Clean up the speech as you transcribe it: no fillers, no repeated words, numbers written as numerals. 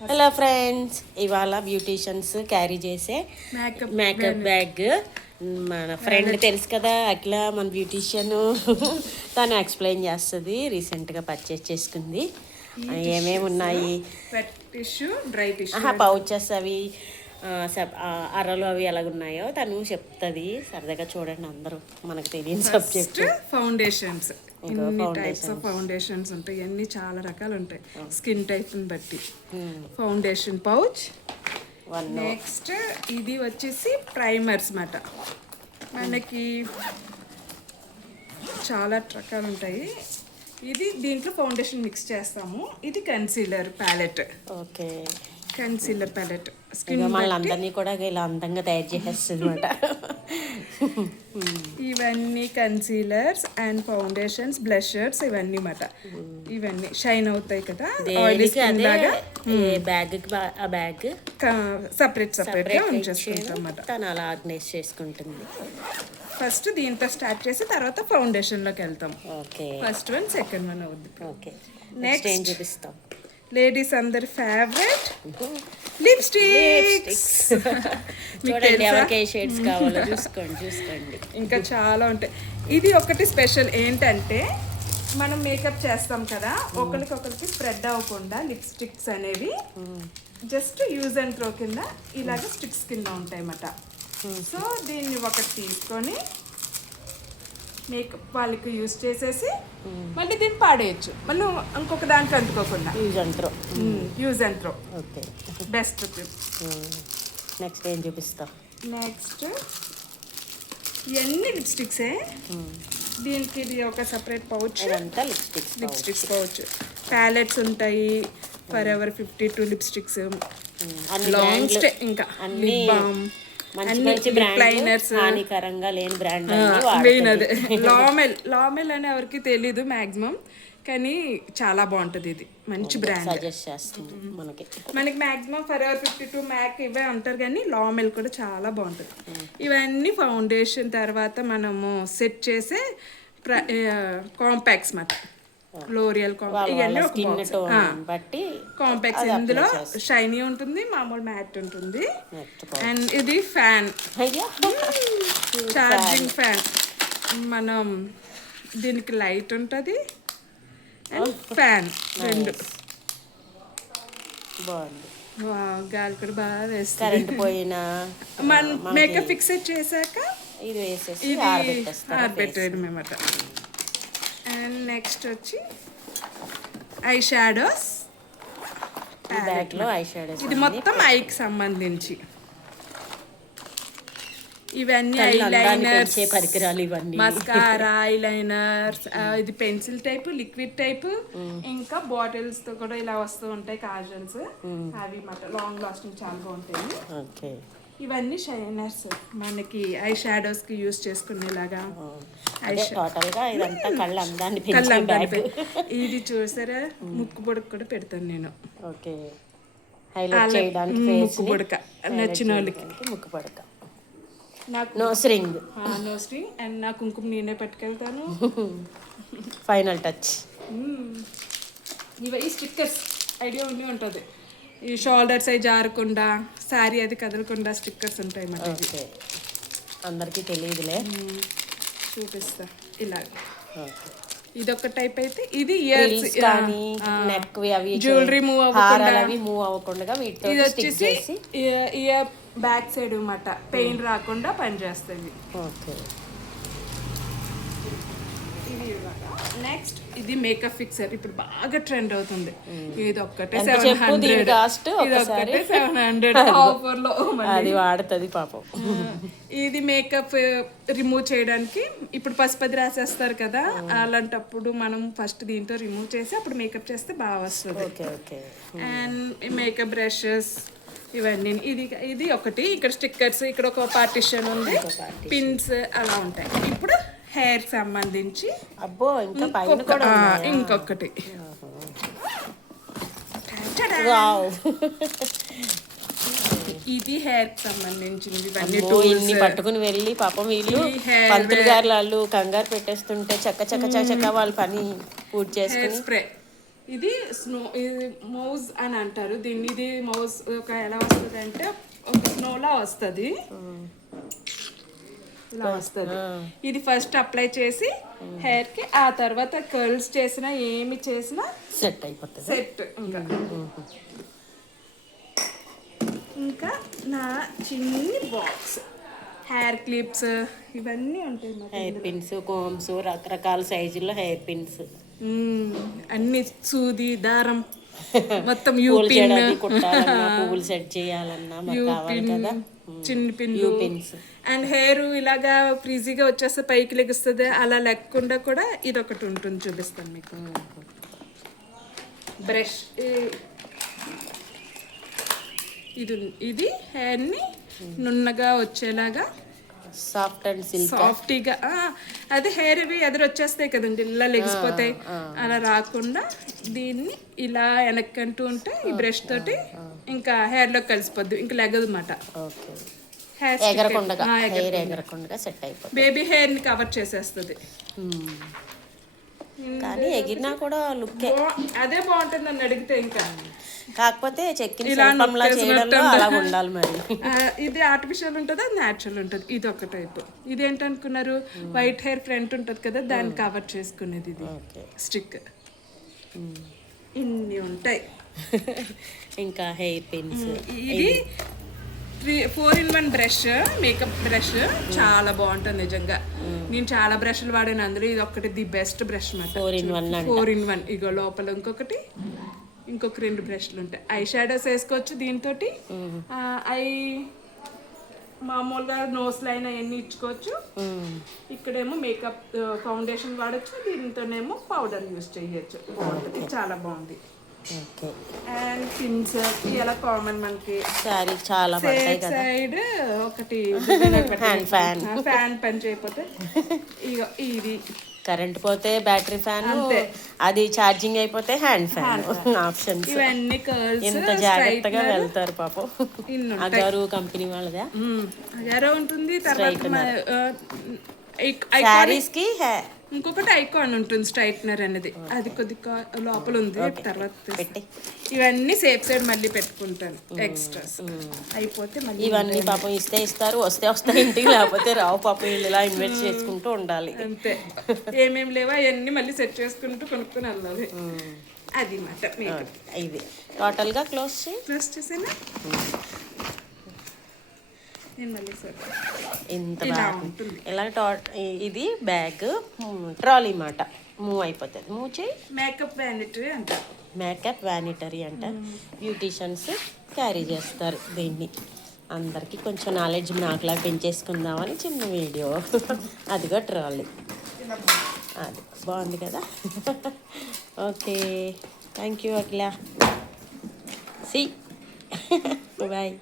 Hello friends, ఇవాళ beauticians carry చేసే makeup bag మన ఫ్రెండ్ తెలుసు కదా అఖిల, మన బ్యూటీషియన్. తను ఎక్స్ప్లెయిన్ చేస్తుంది. రీసెంట్గా పర్చేస్ చేసుకుంది. ఏమేమి ఉన్నాయి, పౌచెస్ అవి అరలు అవి ఎలాగున్నాయో తను చెప్తుంది. సరదాగా చూడండి అందరూ, మనకు తెలియని సబ్జెక్ట్. ఫౌండేషన్స్, ఇన్ని టైప్స్ ఆఫ్ ఫౌండేషన్స్ ఉంటాయి. అన్ని చాలా రకాలు ఉంటాయి స్కిన్ టైప్ని బట్టి. Foundation pouch. నెక్స్ట్ ఇది వచ్చేసి ప్రైమర్స్ మాట. మనకి చాలా రకాలు ఉంటాయి. ఇది దీంట్లో ఫౌండేషన్ మిక్స్ చేస్తాము. ఇది concealer palette. Okay, concealer palette skin అందరినీ కూడా ఇలా అందంగా తయారు చేసేస్తుంది అనమాట. ఇవన్నీ కన్సీలర్స్ అండ్ ఫౌండేషన్స్, బ్లషర్స్ ఇవన్నీ మాట. ఇవన్నీ షైన్ అవుతాయి కదా, ఆయిలీ స్కిన్ లాగా. బ్యాగ్ ఆ బ్యాగ్ సపరేట్ గా ఉంచేసుకుంటాం అన్నమాట. తను అలా ఆర్గనైజ్ చేసుకుంటుంది. ఫస్ట్ దీంతో స్టార్ట్ చేసి తర్వాత ఫౌండేషన్ లోకి వెళ్తాం. Okay, first one, second one అవుద్ది. ఓకే, నెక్స్ట్ ఏం చూపిస్తాం? లేడీస్ అందరి ఫేవరెట్ లిప్స్టిక్స్. చూడండి, ఎవరికి ఏ షేడ్స్ కావాలో చూసుకోండి. ఇంకా చాలా ఉంటాయి. ఇది ఒకటి స్పెషల్ ఏంటంటే, మనం మేకప్ చేస్తాం కదా, ఒకరికొకరికి స్ప్రెడ్ అవ్వకుండా లిప్స్టిక్స్ అనేవి జస్ట్ యూజ్ అండ్ త్రో కింద ఇలాగ స్టిక్స్ కింద ఉంటాయి అన్నమాట. సో దీన్ని ఒకటి తీసుకొని మేకప్ వాళ్ళకి యూజ్ చేసేసి మళ్ళీ దీన్ని పాడేయచ్చు. మళ్ళీ ఇంకొక దానికి అందుకోకుండా use and throw. Okay, best tip. Next ఏం చూపిస్తాం? నెక్స్ట్ ఇవన్నీ లిప్స్టిక్సే. దీనికి ఇది ఒక separate pouch, lipsticks pouch. Palettes ఉంటాయి, forever 52 lipsticks, long stay, ఇంకా లిప్ బామ్, హానికరంగా లేని బ్రాండ్. లామెల్ అని ఎవరికి తెలీదు మ్యాక్సిమం, కానీ చాలా బాగుంటుంది. ఇది మంచి బ్రాండ్. సజెస్ట్ చేస్తుంది మనకి మ్యాక్సిమం ఫర్ ఎవర్ 52 మ్యాక్ ఇవే ఉంటారు, కానీ లామెల్ కూడా చాలా బాగుంటుంది. ఇవన్నీ ఫౌండేషన్ తర్వాత మనము సెట్ చేసే కాంపాక్ట్స్ మాట. L'Oreal compacts. ఇందులో షైనీ ఉంటుంది, మామూలు మ్యాట్ ఉంటుంది. అండ్ ఇది ఫ్యాన్, ఛార్జింగ్ ఫ్యాన్. మనం దీనికి లైట్ ఉంటుంది అండ్ ఫ్యాన్, రెండు. గాలి కూడా బాగా వేస్తుంది. మనం మేకప్ ఫిక్స్ చేశాక ఇది ఆరబెట్టేయడం అన్నమాట. అండ్ నెక్స్ట్ వచ్చి ఐ షాడోస్. ఇది మొత్తం ఐకి సంబంధించి. ఇవన్నీ ఐలైనర్స్, పరికరాలు, ఇవన్నీ మస్కారా, ఐలైనర్స్. ఇది పెన్సిల్ టైప్, లిక్విడ్ టైప్, ఇంకా బాటిల్స్ తో కూడా ఇలా వస్తూ ఉంటాయి కాజల్స్. అవి మాట లాంగ్ లాస్టింగ్ చాలా బాగుంటాయి. ఓకే, ఇవన్నీ షైనర్స్ మనకి ఐ షాడోస్ కి యూజ్ చేసుకునేలాగా. ఇది చూసారా, ముక్కు పొడక కూడా పెడతాను నేను. ఓకే, ముక్కు పొడక నచ్చిన వాళ్ళకి. ముక్కు పొడక, నాకు నో స్ట్రింగ్ అండ్ నా కుంకుమ నేనే పట్టుకెళ్తాను. Final touch. ఈ స్టిక్కర్స్ ఐడియా ఉండి ఉంటుంది. ఈ షోల్డర్స్ అవి జారకుండా, శారీ అది కదలకుండా స్టిక్కర్స్ ఉంటాయి మాట. అందరికీ తెలియదులే, చూపిస్తా. ఇలా ఇదొక టైప్ అయితే, ఇది ఇయర్స్ కానీ నెక్ అవి జ్యువెలరీ మూవ్ అవ్వకుండా. ఇది వచ్చేసి ఇయర్ బ్యాక్ సైడ్ అన్నమాట, పెయిన్ రాకుండా పనిచేస్తుంది. ఓకే, నెక్స్ట్ ఇది మేకప్ ఫిక్సర్. ఇప్పుడు బాగా ట్రెండ్ అవుతుంది. ఇది ఒక్కటే 700, ఇది 700 ఆఫర్ లో అది వాడుతుంది పాపం. ఇది మేకప్ రిమూవ్ చేయడానికి. ఇప్పుడు పసుపది రాసేస్తారు కదా, అలాంటప్పుడు మనం ఫస్ట్ దీంతో రిమూవ్ చేసి అప్పుడు మేకప్ చేస్తే బాగా వస్తుంది. అండ్ మేకప్ బ్రషెస్ ఇవన్నీ. ఇది ఒకటి. ఇక్కడ స్టిక్కర్స్, ఇక్కడ ఒక పార్టిషన్ ఉంది, పిన్స్ అలా ఉంటాయి. ఇప్పుడు హెయిర్ సంబంధించి ఇంకొకటి. ఇది హెయిర్ సంబంధించింది. ఇవన్నీ పట్టుకుని వెళ్ళి పాపం వీళ్ళు పంతులు గారు వాళ్ళు కంగారు పెట్టేస్తుంటే చక్క చక్క చక్క వాళ్ళు పని పూర్తి చేసుకుని. స్ప్రే ఇది ఇది మౌజ్ అని అంటారు దీన్ని. ఇది మౌజ్ ఒక ఎలా వస్తుంది అంటే ఒక స్నోలా వస్తుంది, ఇలా వస్తుంది. ఇది ఫస్ట్ అప్లై చేసి హెయిర్ కి, ఆ తర్వాత కర్ల్స్ చేసినా ఏమి చేసినా సెట్ అయిపోతుంది. సెట్. ఇంకా నా చిన్ని బాక్స్ హెయిర్ క్లిప్స్ ఇవన్నీ ఉంటాయి. హెయిర్ పిన్స్, కోమ్స్, రకరకాల సైజుల్లో హెయిర్ పిన్స్, అన్ని సూది దారం మొత్తం పువ్వులు సెట్ చేయాలన్నా కావాలి కదా, చిన్న పిన్స్. అండ్ హెయిర్ ఇలాగా ఫ్రీజీగా వచ్చేస్తే పైకి లెగుస్తుంది, అలా లేకుండా కూడా ఇది ఒకటి ఉంటుంది, చూపిస్తాను మీకు. బ్రష్ ఇది హెయిర్ని నున్నగా వచ్చేలాగా సాఫ్ట్ అండ్ సిల్క్ సాఫ్టీగా. అదే హెయిర్ ఇవి ఎదురు వచ్చేస్తాయి కదండి, ఇలా లెగిసిపోతాయి, అలా రాకుండా దీన్ని ఇలా వెనక్కంటూ ఉంటే ఈ బ్రష్ తోటి ఇంకా హెయిర్లో కలిసిపోద్ది, ఇంకా లెగదు అన్నమాట. బేబీ హెయిర్ ని కవర్ చేసేస్తుంది. కానీ ఎగిరినా కూడా లుక్ అదే బాగుంటుంది నన్ను అడిగితే. ఇంకా కాకపోతే చెక్కిన శిల్పంలా చేయడంలో అలా ఉండాలి మరి. ఇది ఆర్టిఫిషియల్ ఉంటుంది, అది న్యాచురల్ ఉంటుంది. ఇది ఒక టైప్. ఇది ఏంటనుకున్నారు, వైట్ హెయిర్ ఫ్రంట్ ఉంటుంది కదా, దాన్ని కవర్ చేసుకునేది ఇది స్టిక్. ఇన్ని ఉంటాయి. ఇంకా హెయిర్ పిన్స్. ఇది 4-in-1 బ్రష్, మేకప్ బ్రష్ చాలా బాగుంటుంది నిజంగా. నేను చాలా బ్రష్లు వాడాను, అందులో ఇది ఒకటి ది బెస్ట్ బ్రష్ అన్నమాట. 4-in-1. ఇగో లోపల ఇంకొక 2 బ్రష్లు ఉంటాయి. ఐ షాడోస్ వేసుకోవచ్చు దీంతో. ఐ మామూలుగా నోస్ లైన్ అవన్నీ ఇచ్చుకోవచ్చు. ఇక్కడేమో మేకప్ ఫౌండేషన్ వాడచ్చు, దీంతోనేమో పౌడర్ యూజ్ చేయొచ్చు. బాగుంటుంది, చాలా బాగుంది. అండ్ పిన్స్ ఇలా కామన్ మనకి సారీ చాలా పడతాయి కదా. సైడ్ ఒకటి ఫ్యాన్ పని చేయకపోతే ఇగో ఇది కరెంట్ పోతే బ్యాటరీ ఫ్యాన్, అది ఛార్జింగ్ అయిపోతే హ్యాండ్ ఫ్యాన్ ఆప్షన్స్. ఇవన్నీ కర్ల్స్ ఎంత జాగ్రత్తగా వెళ్తారు పాపం. అగారు కంపెనీ వాళ్ళదా అగారో ఉంటుంది. తర్వాత సారీస్ కి ఇంకొకటి ఐకాన్ ఉంటుంది స్ట్రైట్నర్ అనేది, అది కొద్దిగా లోపల ఉంది. తర్వాత ఇవన్నీ సేఫ్ సైడ్ మళ్ళీ పెట్టుకుంటాను ఎక్స్ట్రాస్. అయిపోతే మళ్ళీ ఇవన్నీ పాపం ఇస్తారు, వస్తాయి ఇంటికి, లేకపోతే రావు పాపం. ఇలా ఇన్వెస్ట్ చేసుకుంటూ ఉండాలి అంతే. ఏమేమి లేవో అవన్నీ మళ్ళీ సెట్ చేసుకుంటూ కొనుక్కొని వెళ్ళాలి. అది మాట. ఇది టోటల్ గా క్లోజ్ చేసేనా. ఇంత ఇలా ఇది బ్యాగ్ ట్రాలీ మాట మూవ్ అయిపోతుంది. మూవ్ చేయి. మేకప్ వ్యానిటరీ అంటారు. మేకప్ వ్యానిటరీ అంట. బ్యూటీషియన్స్ క్యారీ చేస్తారు దీన్ని. అందరికీ కొంచెం నాలెడ్జ్ నాకులా పెంచేసుకుందామని చిన్న వీడియో. అదిగో ట్రాలీ, అది బాగుంది కదా. Okay, thank you Akhila. సి బాయ్.